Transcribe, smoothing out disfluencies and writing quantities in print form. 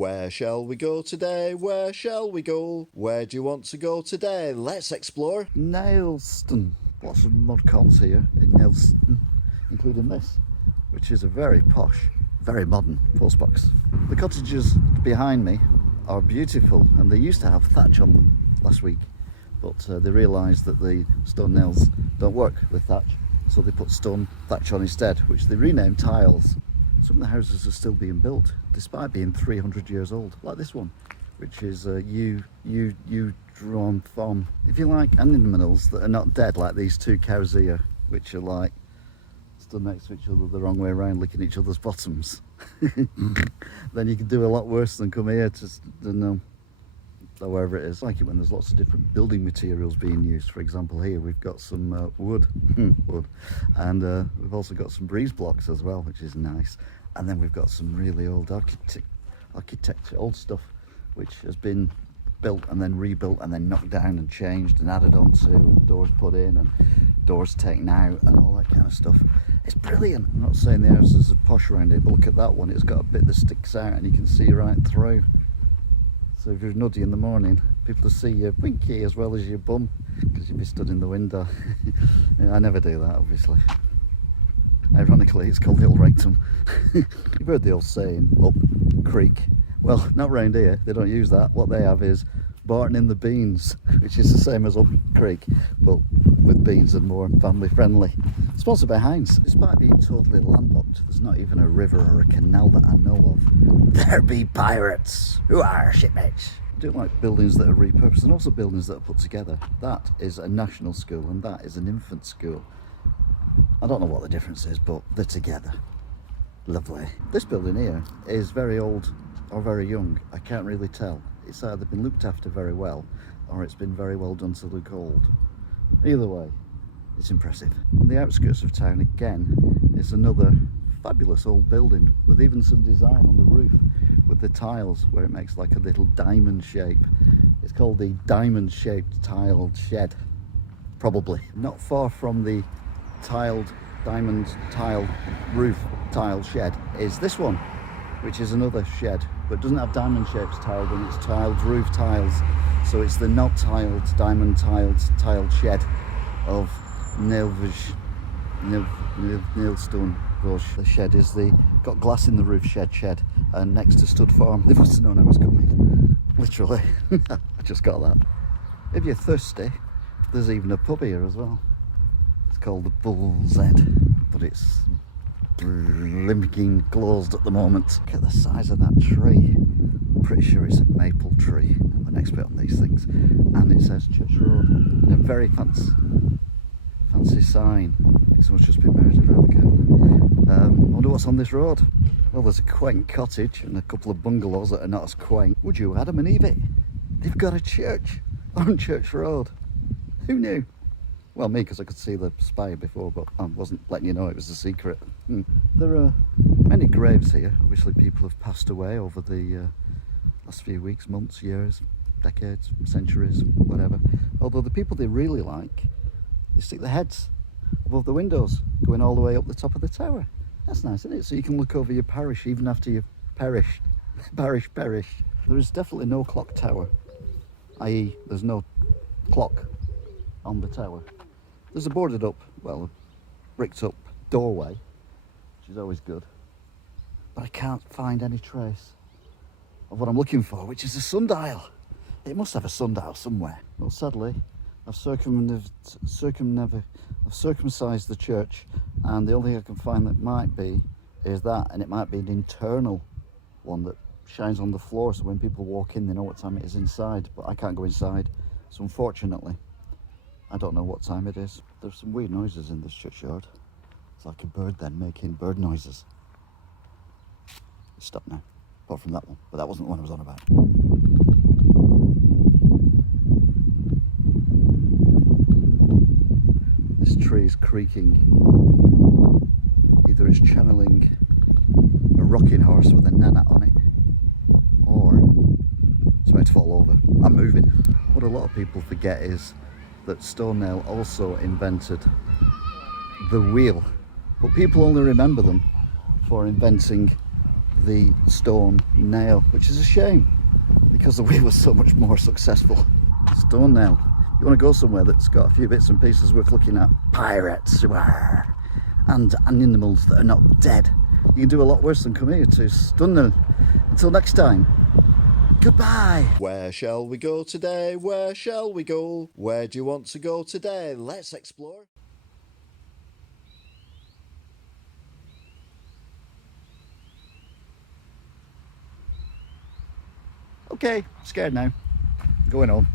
Where shall we go today? Where shall we go? Where do you want to go today? Let's explore NailStone. Lots of mod cons here in NailStone, including this, which is a very posh, very modern postbox. The cottages behind me are beautiful, and they used to have thatch on them last week, but they realised that the stone nails don't work with thatch, so they put stone thatch on instead, which they renamed tiles. Some of the houses are still being built, despite being 300 years old, like this one, which is drawn from, if you like, animals that are not dead, like these two cows here, which are like stood next to each other the wrong way around, licking each other's bottoms. Then you can do a lot worse than come here to, wherever it is. I like it when there's lots of different building materials being used. For example, here we've got some wood, and we've also got some breeze blocks as well, which is nice. And then we've got some really old architecture, old stuff, which has been built and then rebuilt and then knocked down and changed and added onto, and doors put in and doors taken out and all that kind of stuff. It's brilliant. I'm not saying the houses are posh around here, but look at that one. It's got a bit that sticks out and you can see right through. So if you're nuddy in the morning, people will see your winky as well as your bum, because you'll be stood in the window. Yeah, I never do that, obviously. Ironically, it's called Little Rectum. You've heard the old saying, up creek. Well, not round here, they don't use that. What they have is Barton in the beans, which is the same as up creek, but with beans and more family friendly. Sponsored by Heinz. Despite being totally landlocked, there's not even a river or a canal that I know of. There be pirates who are shipmates. I do like buildings that are repurposed and also buildings that are put together. That is a national school and that is an infant school. I don't know what the difference is, but they're together. Lovely. This building here is very old or very young. I can't really tell. It's either been looked after very well or it's been very well done to look old. Either way, it's impressive. On the outskirts of town again is another fabulous old building with even some design on the roof with the tiles where it makes like a little diamond shape. It's called the diamond shaped tiled shed, probably. Not far from the tiled diamond tile roof tile shed is this one, which is another shed, but doesn't have diamond shapes tiled and it's tiled roof tiles. So it's the not tiled, diamond tiled shed of NailStone. The shed is got glass in the roof shed, and next to Stud Farm. They must have known I was coming, literally. I just got that. If you're thirsty, there's even a pub here as well. It's called the Bull's Head, but it's blinking closed at the moment. Look at the size of that tree. I'm pretty sure it's a maple tree. I'm an expert on these things. And it says Church Road. And a very fancy sign. Someone's just been married around the corner. I wonder what's on this road. Well, there's a quaint cottage and a couple of bungalows that are not as quaint. Would you, Adam and Eve? They've got a church on Church Road. Who knew? Well, me, because I could see the spire before, but I wasn't letting you know it was a secret. There are many graves here. Obviously, people have passed away over the last few weeks, months, years, decades, centuries, whatever. Although the people they really like, they stick their heads above the windows, going all the way up the top of the tower. That's nice, isn't it? So you can look over your parish even after you've perished. Parish. There is definitely no clock tower, i.e. there's no clock on the tower. There's a boarded up, well, bricked up doorway, which is always good. But I can't find any trace of what I'm looking for, which is a sundial. It must have a sundial somewhere. Well, sadly, I've circumcised the church, and the only thing I can find that might be is that, and it might be an internal one that shines on the floor, so when people walk in, they know what time it is inside, but I can't go inside, so unfortunately, I don't know what time it is. There's some weird noises in this churchyard. It's like a bird then making bird noises. It's stopped now, apart from that one, but that wasn't the one I was on about. This tree is creaking. Either it's channeling a rocking horse with a nana on it, or it's about to fall over. I'm moving. What a lot of people forget is that Stone Nail also invented the wheel, but people only remember them for inventing the stone nail, which is a shame because we were so much more successful. Stone nail. You want to go somewhere that's got a few bits and pieces worth looking at? Pirates and animals that are not dead. You can do a lot worse than come here to Stunnail. Until next time, goodbye. Where shall we go today? Where shall we go? Where do you want to go today? Let's explore. Okay, scared now. Going home.